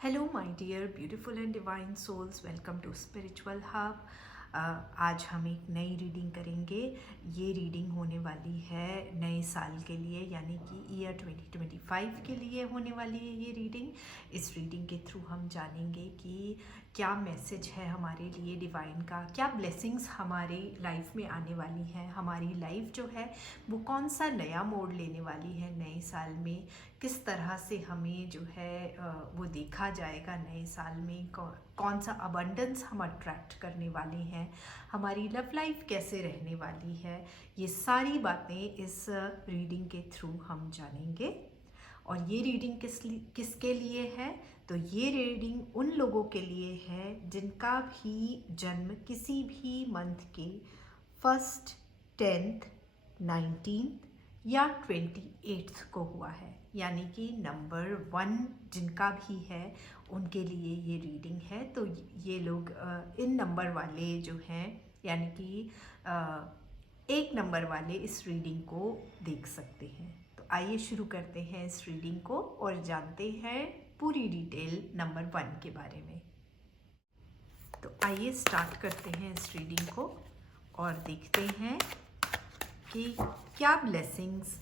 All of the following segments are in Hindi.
Hello my dear beautiful and divine souls, welcome to spiritual hub. आज हम एक नई रीडिंग करेंगे। ये रीडिंग होने वाली है नए साल के लिए, यानी कि ईयर 2025 के लिए होने वाली है ये रीडिंग। इस रीडिंग के थ्रू हम जानेंगे कि क्या मैसेज है हमारे लिए डिवाइन का, क्या ब्लेसिंग्स हमारी लाइफ में आने वाली हैं, हमारी लाइफ जो है वो कौन सा नया मोड़ लेने वाली है नए साल में, किस तरह से हमें जो है वो देखा जाएगा नए साल में, कौन सा अबंडेंस हम अट्रैक्ट करने वाले हैं, हमारी लव लाइफ कैसे रहने वाली है। ये सारी बातें इस रीडिंग के थ्रू हम जानेंगे। और ये रीडिंग किसके लिए है? तो ये रीडिंग उन लोगों के लिए है जिनका भी जन्म किसी भी मंथ के 1st, 10th, 19th या 28th को हुआ है, यानी कि नंबर 1 जिनका भी है उनके लिए ये रीडिंग है। तो ये लोग इन नंबर वाले जो हैं, यानी कि 1 नंबर वाले इस रीडिंग को देख सकते हैं। तो आइए शुरू करते हैं इस रीडिंग को और जानते हैं पूरी डिटेल नंबर 1 के बारे में। तो आइए स्टार्ट करते हैं इस रीडिंग को और देखते हैं कि क्या ब्लेसिंग्स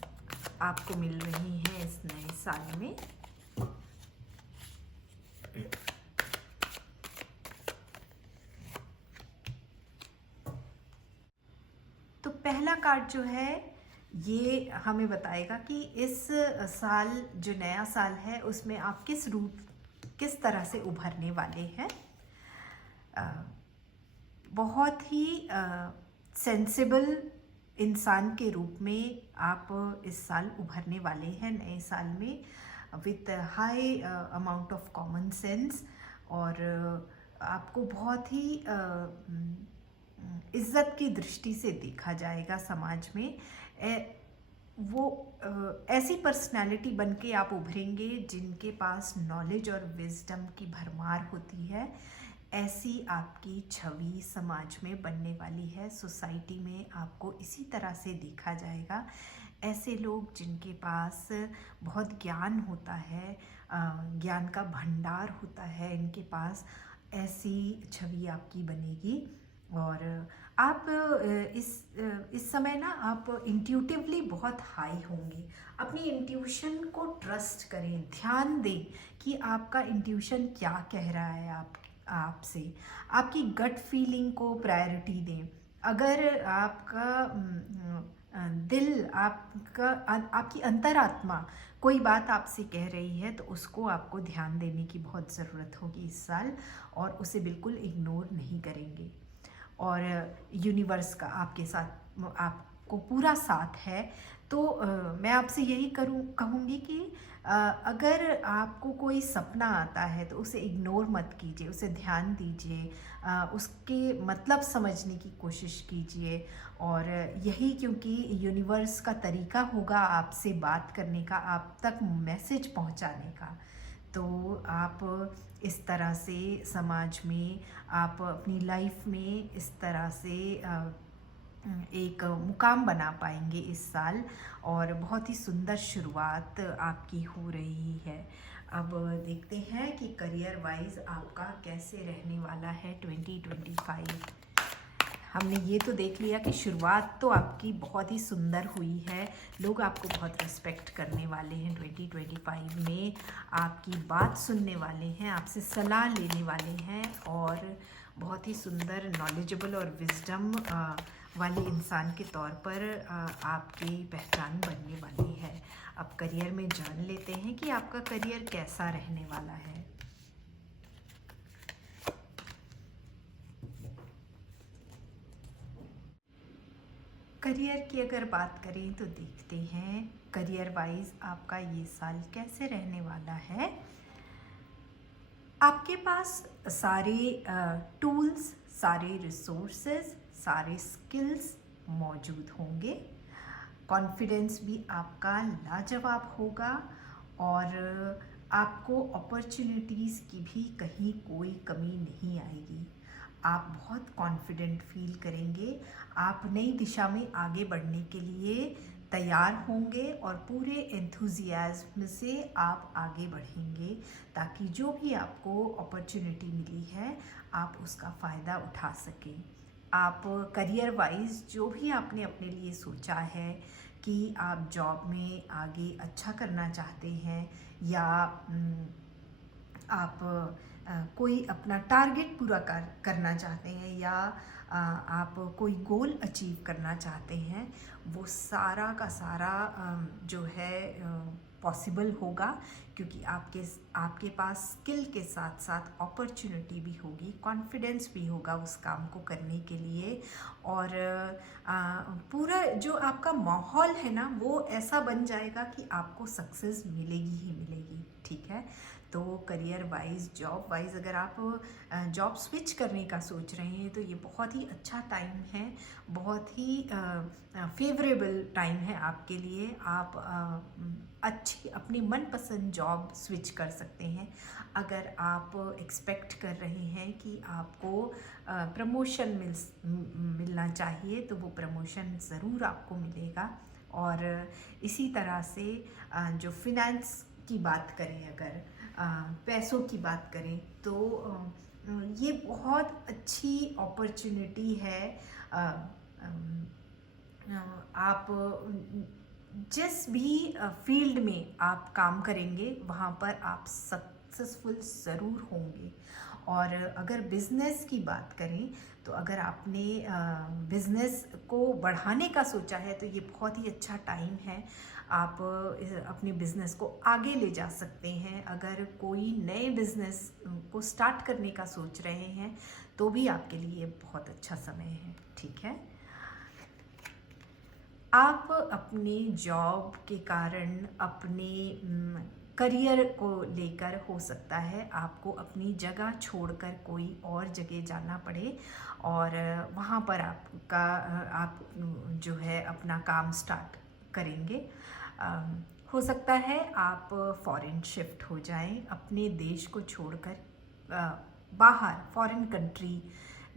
आपको मिल रही हैं इस नए साल में। तो पहला कार्ड जो है ये हमें बताएगा कि इस साल जो नया साल है उसमें आप किस तरह से उभरने वाले हैं। बहुत ही सेंसिबल इंसान के रूप में आप इस साल उभरने वाले हैं नए साल में, with high amount of common sense. और आपको बहुत ही इज्जत की दृष्टि से देखा जाएगा समाज में। ऐसी पर्सनालिटी बन के आप उभरेंगे जिनके पास नॉलेज और विजडम की भरमार होती है। ऐसी आपकी छवि समाज में बनने वाली है। सोसाइटी में आपको इसी तरह से देखा जाएगा। ऐसे लोग जिनके पास बहुत ज्ञान होता है, ज्ञान का भंडार होता है इनके पास, ऐसी छवि आपकी बनेगी। और आप इस समय ना आप इंट्यूटिवली बहुत हाई होंगे। अपनी इंट्यूशन को ट्रस्ट करें, ध्यान दें कि आपका इंट्यूशन क्या कह रहा है आपसे। आपकी गट फीलिंग को प्रायोरिटी दें। अगर आपका दिल, आपकी अंतरात्मा कोई बात आपसे कह रही है तो उसको आपको ध्यान देने की बहुत ज़रूरत होगी इस साल, और उसे बिल्कुल इग्नोर नहीं करेंगे। और यूनिवर्स का आपके साथ, आपको पूरा साथ है। तो मैं आपसे यही कहूँगी कि अगर आपको कोई सपना आता है तो उसे इग्नोर मत कीजिए, उसे ध्यान दीजिए, उसके मतलब समझने की कोशिश कीजिए। और यही क्योंकि यूनिवर्स का तरीका होगा आपसे बात करने का, आप तक मैसेज पहुंचाने का। तो आप इस तरह से समाज में, आप अपनी लाइफ में इस तरह से एक मुकाम बना पाएंगे इस साल, और बहुत ही सुंदर शुरुआत आपकी हो रही है। अब देखते हैं कि करियर वाइज आपका कैसे रहने वाला है 2025। हमने ये तो देख लिया कि शुरुआत तो आपकी बहुत ही सुंदर हुई है। लोग आपको बहुत रिस्पेक्ट करने वाले हैं 2025 में, आपकी बात सुनने वाले हैं, आपसे सलाह लेने वाले हैं, और बहुत ही सुंदर नॉलेजेबल और विजडम वाले इंसान के तौर पर आपकी पहचान बनने वाली है। अब करियर में जान लेते हैं कि आपका करियर कैसा रहने वाला है। करियर की अगर बात करें तो देखते हैं करियर वाइज आपका ये साल कैसे रहने वाला है। आपके पास सारे टूल्स, सारे रिसोर्सेज, सारे स्किल्स मौजूद होंगे। कॉन्फिडेंस भी आपका लाजवाब होगा, और आपको अपॉर्चुनिटीज़ की भी कहीं कोई कमी नहीं आएगी। आप बहुत कॉन्फिडेंट फील करेंगे। आप नई दिशा में आगे बढ़ने के लिए तैयार होंगे और पूरे एंथुजियाज्म से आप आगे बढ़ेंगे, ताकि जो भी आपको अपॉर्चुनिटी मिली है आप उसका फ़ायदा उठा सकें। आप करियर वाइज जो भी आपने अपने लिए सोचा है कि आप जॉब में आगे अच्छा करना चाहते हैं, या आप कोई अपना टारगेट पूरा करना चाहते हैं, या आप कोई गोल अचीव करना चाहते हैं, वो सारा का सारा जो है पॉसिबल होगा, क्योंकि आपके पास स्किल के साथ साथ अपॉर्चुनिटी भी होगी, कॉन्फिडेंस भी होगा उस काम को करने के लिए। और पूरा जो आपका माहौल है ना वो ऐसा बन जाएगा कि आपको सक्सेस मिलेगी ही मिलेगी। ठीक है, तो करियर वाइज, जॉब वाइज अगर आप जॉब स्विच करने का सोच रहे हैं तो ये बहुत ही अच्छा टाइम है, बहुत ही फेवरेबल टाइम है आपके लिए। आप अच्छी अपनी मनपसंद जॉब स्विच कर सकते हैं। अगर आप एक्सपेक्ट कर रहे हैं कि आपको प्रमोशन मिलना चाहिए तो वो प्रमोशन ज़रूर आपको मिलेगा। और इसी तरह से जो फिनेंस की बात करें, अगर पैसों की बात करें, तो ये बहुत अच्छी अपॉर्चुनिटी है। आप जिस भी फील्ड में आप काम करेंगे वहाँ पर आप सक्सेसफुल ज़रूर होंगे। और अगर बिज़नेस की बात करें तो अगर आपने बिज़नेस को बढ़ाने का सोचा है तो ये बहुत ही अच्छा टाइम है। आप अपने बिज़नेस को आगे ले जा सकते हैं। अगर कोई नए बिज़नेस को स्टार्ट करने का सोच रहे हैं तो भी आपके लिए बहुत अच्छा समय है। ठीक है, आप अपने जॉब के कारण, अपने करियर को लेकर हो सकता है आपको अपनी जगह छोड़कर कोई और जगह जाना पड़े, और वहाँ पर आप जो है अपना काम स्टार्ट करेंगे। हो सकता है आप फॉरेन शिफ्ट हो जाएं, अपने देश को छोड़कर बाहर फॉरेन कंट्री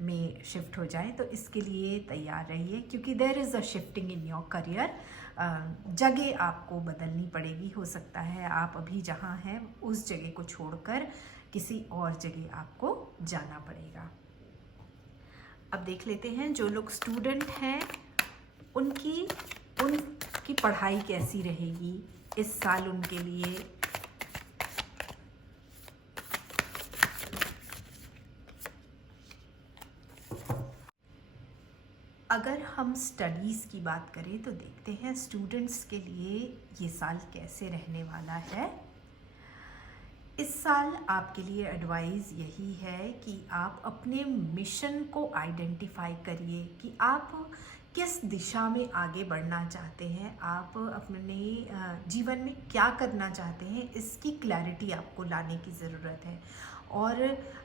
में शिफ्ट हो जाएं, तो इसके लिए तैयार रहिए, क्योंकि there is a shifting in your career. जगह आपको बदलनी पड़ेगी। हो सकता है आप अभी जहां हैं उस जगह को छोड़कर किसी और जगह आपको जाना पड़ेगा। अब देख लेते हैं जो लोग स्टूडेंट हैं उनकी पढ़ाई कैसी रहेगी इस साल उनके लिए। अगर हम स्टडीज़ की बात करें तो देखते हैं स्टूडेंट्स के लिए ये साल कैसे रहने वाला है। इस साल आपके लिए एडवाइस यही है कि आप अपने मिशन को आइडेंटिफाई करिए कि आप किस दिशा में आगे बढ़ना चाहते हैं, आप अपने जीवन में क्या करना चाहते हैं, इसकी क्लैरिटी आपको लाने की ज़रूरत है। और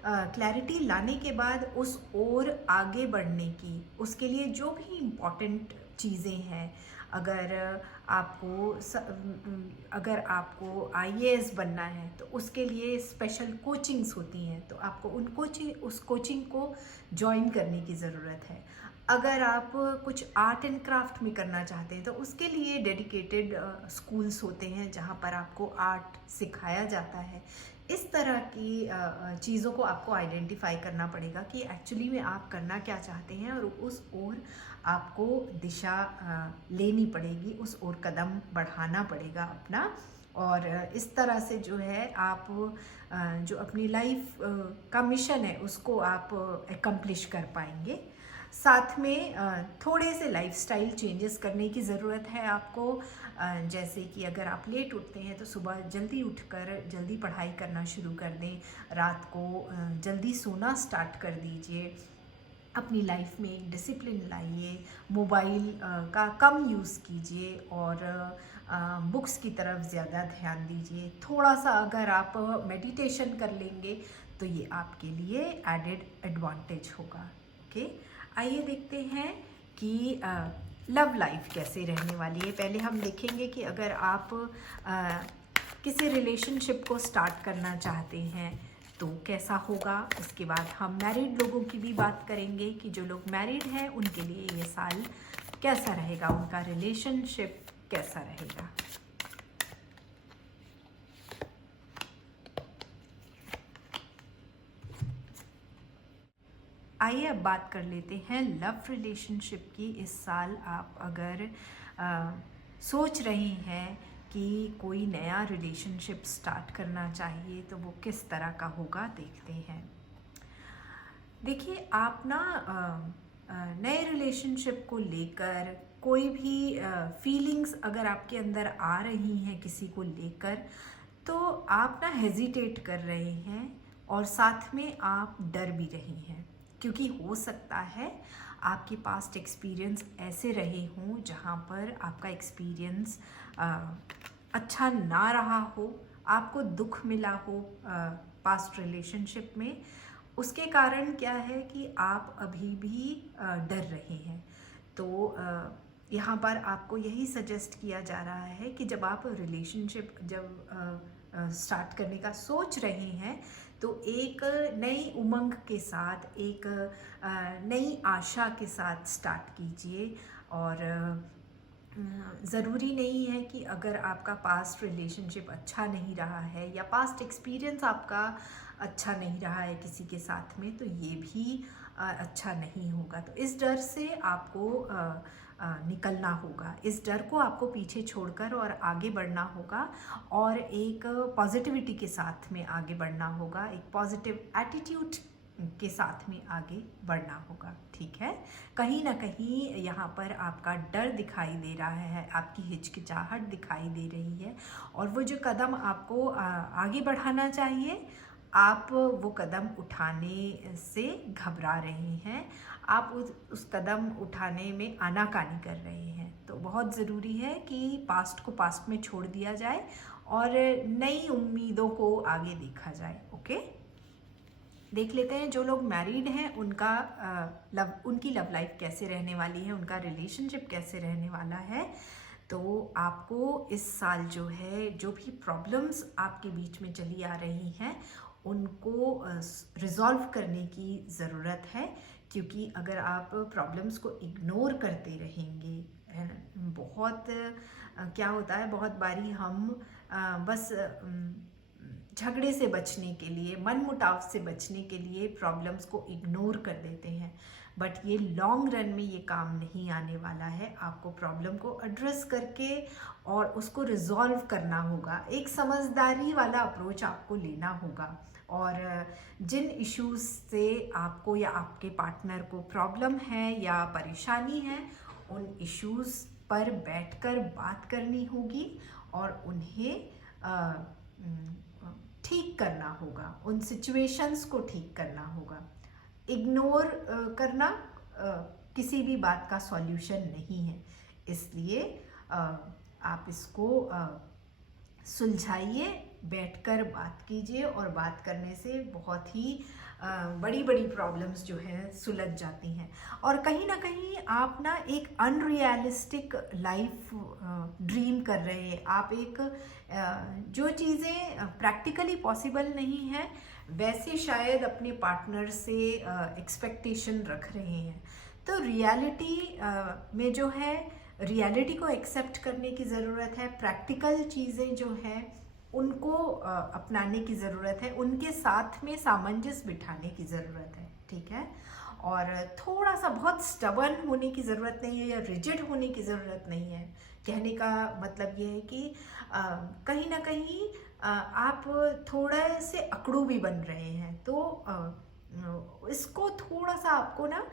क्लैरिटी लाने के बाद उस ओर आगे बढ़ने की, उसके लिए जो भी इम्पॉर्टेंट चीज़ें हैं, अगर आपको IAS बनना है तो उसके लिए स्पेशल कोचिंग्स होती हैं, तो आपको उस कोचिंग को ज्वाइन करने की ज़रूरत है। अगर आप कुछ आर्ट एंड क्राफ्ट में करना चाहते हैं तो उसके लिए डेडिकेटेड स्कूल्स होते हैं जहाँ पर आपको आर्ट सिखाया जाता है। इस तरह की चीज़ों को आपको आइडेंटिफाई करना पड़ेगा कि एक्चुअली में आप करना क्या चाहते हैं, और उस ओर आपको दिशा लेनी पड़ेगी, उस ओर कदम बढ़ाना पड़ेगा अपना। और इस तरह से जो है आप जो अपनी लाइफ का मिशन है उसको आप एकम्प्लिश कर पाएंगे। साथ में थोड़े से लाइफस्टाइल चेंजेस करने की ज़रूरत है आपको। जैसे कि अगर आप लेट उठते हैं तो सुबह जल्दी उठकर जल्दी पढ़ाई करना शुरू कर दें, रात को जल्दी सोना स्टार्ट कर दीजिए, अपनी लाइफ में एक डिसिप्लिन लाइए, मोबाइल का कम यूज़ कीजिए और बुक्स की तरफ ज़्यादा ध्यान दीजिए। थोड़ा सा अगर आप मेडिटेशन कर लेंगे तो ये आपके लिए एडेड एडवांटेज होगा। ओके, आइए देखते हैं कि लव लाइफ कैसे रहने वाली है। पहले हम देखेंगे कि अगर आप किसी रिलेशनशिप को स्टार्ट करना चाहते हैं तो कैसा होगा। उसके बाद हम मैरिड लोगों की भी बात करेंगे कि जो लोग मैरिड हैं उनके लिए ये साल कैसा रहेगा, उनका रिलेशनशिप कैसा रहेगा। आइए अब बात कर लेते हैं लव रिलेशनशिप की। इस साल आप अगर सोच रही हैं कि कोई नया रिलेशनशिप स्टार्ट करना चाहिए तो वो किस तरह का होगा, देखते हैं। देखिए, आप ना नए रिलेशनशिप को लेकर कोई भी फीलिंग्स अगर आपके अंदर आ रही हैं किसी को लेकर, तो आप ना हेजिटेट कर रहे हैं और साथ में आप डर भी रही हैं, क्योंकि हो सकता है आपके पास्ट एक्सपीरियंस ऐसे रहे हों जहाँ पर आपका एक्सपीरियंस अच्छा ना रहा हो, आपको दुख मिला हो पास्ट रिलेशनशिप में। उसके कारण क्या है कि आप अभी भी डर रहे हैं। तो यहाँ पर आपको यही सजेस्ट किया जा रहा है कि जब आप रिलेशनशिप स्टार्ट करने का सोच रहे हैं तो एक नई उमंग के साथ, एक नई आशा के साथ स्टार्ट कीजिए। और ज़रूरी नहीं है कि अगर आपका पास्ट रिलेशनशिप अच्छा नहीं रहा है या पास्ट एक्सपीरियंस आपका अच्छा नहीं रहा है किसी के साथ में, तो ये भी अच्छा नहीं होगा। तो इस डर से आपको निकलना होगा, इस डर को आपको पीछे छोड़कर और आगे बढ़ना होगा और एक पॉजिटिविटी के साथ में आगे बढ़ना होगा, एक पॉजिटिव एटीट्यूड के साथ में आगे बढ़ना होगा। ठीक है, कहीं ना कहीं यहाँ पर आपका डर दिखाई दे रहा है, आपकी हिचकिचाहट दिखाई दे रही है और वो जो कदम आपको आगे बढ़ाना चाहिए, आप वो कदम उठाने से घबरा रहे हैं, आप उस कदम उठाने में आनाकानी कर रहे हैं। तो बहुत ज़रूरी है कि पास्ट को पास्ट में छोड़ दिया जाए और नई उम्मीदों को आगे देखा जाए। ओके, देख लेते हैं जो लोग मैरिड हैं उनकी लव लाइफ कैसे रहने वाली है, उनका रिलेशनशिप कैसे रहने वाला है। तो आपको इस साल जो है, जो भी प्रॉब्लम्स आपके बीच में चली आ रही हैं, उनको रिजॉल्व करने की ज़रूरत है। क्योंकि अगर आप प्रॉब्लम्स को इग्नोर करते रहेंगे, है ना, बहुत क्या होता है, बहुत बारी हम बस झगड़े से बचने के लिए, मन मुटाव से बचने के लिए प्रॉब्लम्स को इग्नोर कर देते हैं, बट ये लॉन्ग रन में ये काम नहीं आने वाला है। आपको प्रॉब्लम को एड्रेस करके और उसको रिजॉल्व करना होगा, एक समझदारी वाला अप्रोच आपको लेना होगा। और जिन इश्यूज से आपको या आपके पार्टनर को प्रॉब्लम है या परेशानी है, उन इश्यूज पर बैठकर बात करनी होगी और उन्हें ठीक करना होगा, उन सिचुएशंस को ठीक करना होगा। इग्नोर करना किसी भी बात का सॉल्यूशन नहीं है, इसलिए आप इसको सुलझाइए, बैठकर बात कीजिए और बात करने से बहुत ही बड़ी बड़ी प्रॉब्लम्स जो हैं सुलझ जाती हैं। और कहीं ना कहीं आप ना एक अनरियलिस्टिक लाइफ ड्रीम कर रहे हैं, आप एक जो चीज़ें प्रैक्टिकली पॉसिबल नहीं है वैसे शायद अपने पार्टनर से एक्सपेक्टेशन रख रहे हैं। तो रियलिटी में जो है, रियलिटी को एक्सेप्ट करने की ज़रूरत है, प्रैक्टिकल चीज़ें जो हैं उनको अपनाने की ज़रूरत है, उनके साथ में सामंजस्य बिठाने की ज़रूरत है। ठीक है, और थोड़ा सा बहुत स्टबर्न होने की ज़रूरत नहीं है या रिजिड होने की ज़रूरत नहीं है। कहने का मतलब ये है कि कहीं ना कहीं आप थोड़ा से अकड़ू भी बन रहे हैं, तो इसको थोड़ा सा आपको ना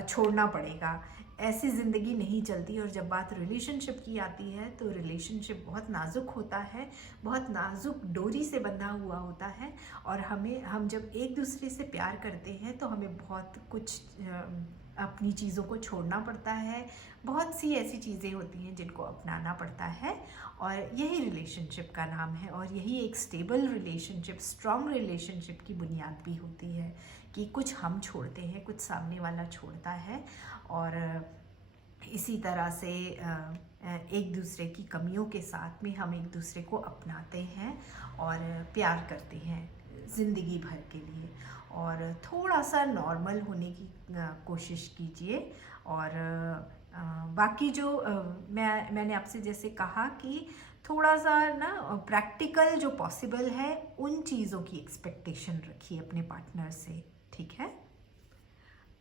छोड़ना पड़ेगा। ऐसी ज़िंदगी नहीं चलती। और जब बात रिलेशनशिप की आती है तो रिलेशनशिप बहुत नाजुक होता है, बहुत नाजुक डोरी से बंधा हुआ होता है। और हम जब एक दूसरे से प्यार करते हैं तो हमें बहुत कुछ अपनी चीज़ों को छोड़ना पड़ता है, बहुत सी ऐसी चीज़ें होती हैं जिनको अपनाना पड़ता है। और यही रिलेशनशिप का नाम है और यही एक स्टेबल रिलेशनशिप, स्ट्रॉन्ग रिलेशनशिप की बुनियाद भी होती है कि कुछ हम छोड़ते हैं, कुछ सामने वाला छोड़ता है। और इसी तरह से एक दूसरे की कमियों के साथ में हम एक दूसरे को अपनाते हैं और प्यार करते हैं ज़िंदगी भर के लिए। और थोड़ा सा नॉर्मल होने की कोशिश कीजिए और बाकी जो मैंने आपसे जैसे कहा कि थोड़ा सा ना प्रैक्टिकल जो पॉसिबल है उन चीज़ों की एक्सपेक्टेशन रखिए अपने पार्टनर से, ठीक है।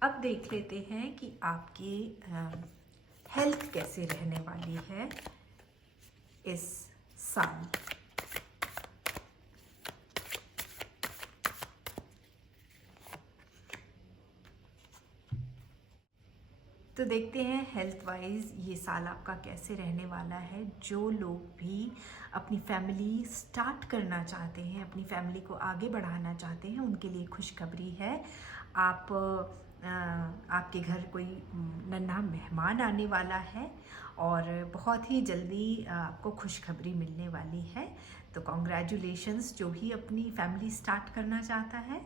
अब देख लेते हैं कि आपकी हेल्थ कैसे रहने वाली है इस साल। तो देखते हैं हेल्थ वाइज ये साल आपका कैसे रहने वाला है। जो लोग भी अपनी फैमिली स्टार्ट करना चाहते हैं, अपनी फैमिली को आगे बढ़ाना चाहते हैं, उनके लिए खुशखबरी है। आपके घर कोई नन्हा मेहमान आने वाला है और बहुत ही जल्दी आपको खुशखबरी मिलने वाली है। तो कॉन्ग्रेचुलेशंस जो भी अपनी फैमिली स्टार्ट करना चाहता है।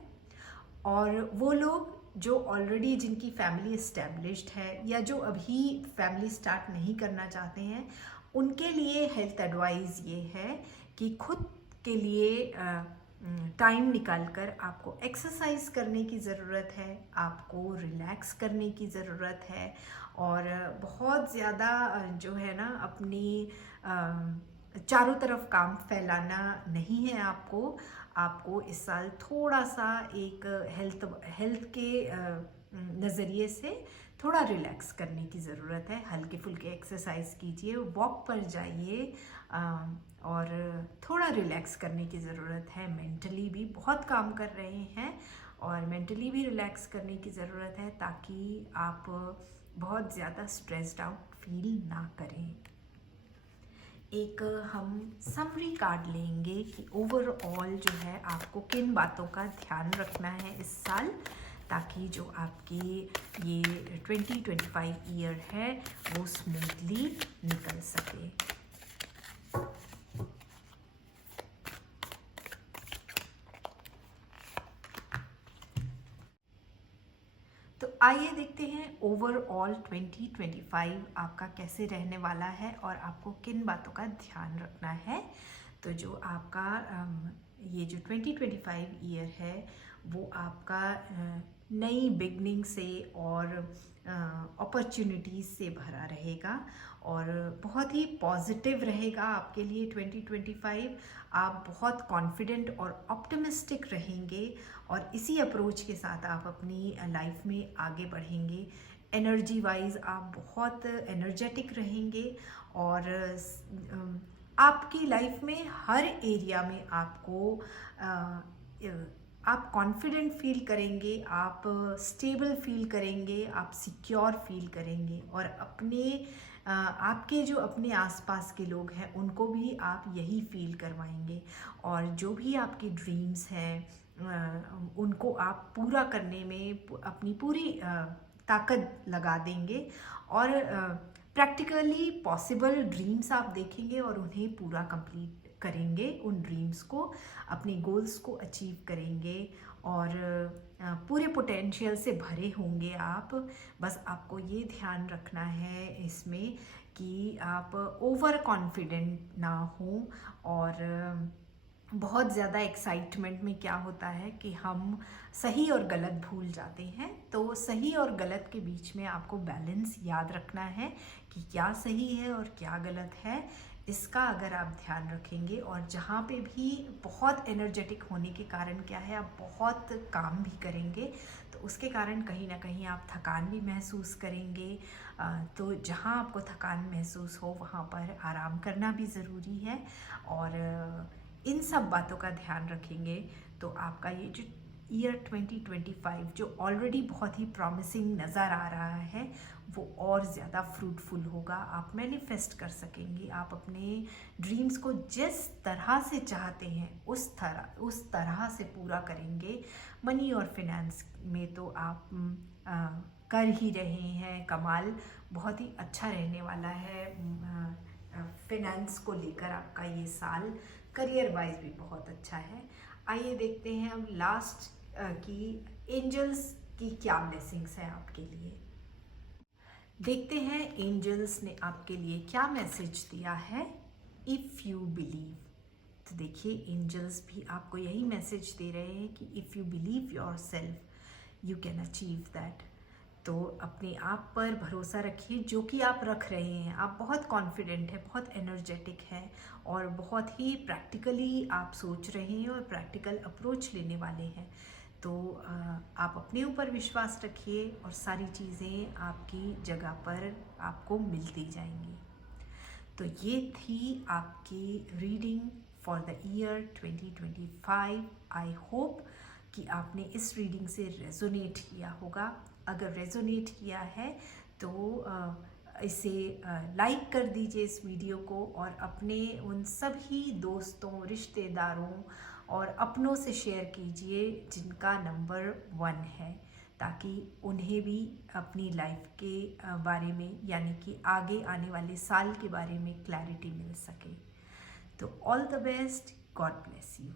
और वो लोग जो ऑलरेडी जिनकी फैमिली इस्टेब्लिश्ड है या जो अभी फैमिली स्टार्ट नहीं करना चाहते हैं, उनके लिए हेल्थ एडवाइस ये है कि खुद के लिए टाइम निकालकर आपको एक्सरसाइज करने की ज़रूरत है, आपको रिलैक्स करने की ज़रूरत है। और बहुत ज़्यादा जो है ना अपनी चारों तरफ काम फैलाना नहीं है आपको इस साल थोड़ा सा एक हेल्थ के नज़रिए से थोड़ा रिलैक्स करने की ज़रूरत है। हल्के फुल्के एक्सरसाइज कीजिए, वॉक पर जाइए और थोड़ा रिलैक्स करने की ज़रूरत है। मेंटली भी बहुत काम कर रहे हैं और मेंटली भी रिलैक्स करने की ज़रूरत है ताकि आप बहुत ज़्यादा स्ट्रेस्ड आउट फील ना करें। एक हम समरी कार्ड लेंगे कि ओवरऑल जो है आपको किन बातों का ध्यान रखना है इस साल, ताकि जो आपके ये 2025 ईयर है वो स्मूथली निकल सके। तो आइए देखते हैं ओवरऑल 2025 आपका कैसे रहने वाला है और आपको किन बातों का ध्यान रखना है। तो जो आपका ये जो 2025 ईयर है वो आपका नई बिगनिंग से और अपॉर्चुनिटीज़ से भरा रहेगा और बहुत ही पॉजिटिव रहेगा आपके लिए 2025। आप बहुत कॉन्फिडेंट और ऑप्टिमिस्टिक रहेंगे और इसी अप्रोच के साथ आप अपनी लाइफ में आगे बढ़ेंगे। एनर्जी वाइज आप बहुत एनर्जेटिक रहेंगे और आपकी लाइफ में हर एरिया में आप कॉन्फिडेंट फील करेंगे, आप स्टेबल फील करेंगे, आप सिक्योर फील करेंगे और आपके जो अपने आसपास के लोग हैं उनको भी आप यही फील करवाएंगे। और जो भी आपके ड्रीम्स हैं उनको आप पूरा करने में अपनी पूरी ताकत लगा देंगे और प्रैक्टिकली पॉसिबल ड्रीम्स आप देखेंगे और उन्हें पूरा कंप्लीट करेंगे। उन ड्रीम्स को, अपने गोल्स को अचीव करेंगे और पूरे पोटेंशियल से भरे होंगे आप। बस आपको ये ध्यान रखना है इसमें कि आप ओवर कॉन्फिडेंट ना हो। और बहुत ज़्यादा एक्साइटमेंट में क्या होता है कि हम सही और गलत भूल जाते हैं। तो सही और गलत के बीच में आपको बैलेंस याद रखना है कि क्या सही है और क्या गलत है। इसका अगर आप ध्यान रखेंगे और जहाँ पे भी बहुत एनर्जेटिक होने के कारण क्या है, आप बहुत काम भी करेंगे तो उसके कारण कहीं ना कहीं आप थकान भी महसूस करेंगे। तो जहाँ आपको थकान महसूस हो वहाँ पर आराम करना भी ज़रूरी है। और इन सब बातों का ध्यान रखेंगे तो आपका ये जो ईयर 2025 जो ऑलरेडी बहुत ही प्रॉमिसिंग नज़र आ रहा है वो और ज़्यादा फ्रूटफुल होगा। आप मैनिफेस्ट कर सकेंगे, आप अपने ड्रीम्स को जिस तरह से चाहते हैं उस तरह से पूरा करेंगे। मनी और फिनेंस में तो आप कर ही रहे हैं कमाल, बहुत ही अच्छा रहने वाला है। फिनेंस को लेकर आपका ये साल करियर वाइज भी बहुत अच्छा है। आइए देखते हैं अब लास्ट की एंजल्स की क्या ब्लेसिंग्स है आपके लिए। देखते हैं एंजल्स ने आपके लिए क्या मैसेज दिया है। इफ़ यू बिलीव, तो देखिए एंजल्स भी आपको यही मैसेज दे रहे हैं कि if you believe your self you can achieve that. तो अपने आप पर भरोसा रखिए, जो कि आप रख रहे हैं। आप बहुत कॉन्फिडेंट हैं, बहुत एनर्जेटिक हैं और बहुत ही प्रैक्टिकली आप सोच रहे हैं और प्रैक्टिकल अप्रोच लेने वाले हैं। तो आप अपने ऊपर विश्वास रखिए और सारी चीज़ें आपकी जगह पर आपको मिलती जाएंगी। तो ये थी आपकी reading for the year 2025। I hope कि आपने इस रीडिंग से रेजोनेट किया होगा। अगर रेजोनेट किया है तो इसे लाइक कर दीजिए इस वीडियो को, और अपने उन सभी दोस्तों, रिश्तेदारों और अपनों से शेयर कीजिए जिनका नंबर 1 है, ताकि उन्हें भी अपनी लाइफ के बारे में, यानी कि आगे आने वाले साल के बारे में क्लैरिटी मिल सके। तो all the best, God bless you.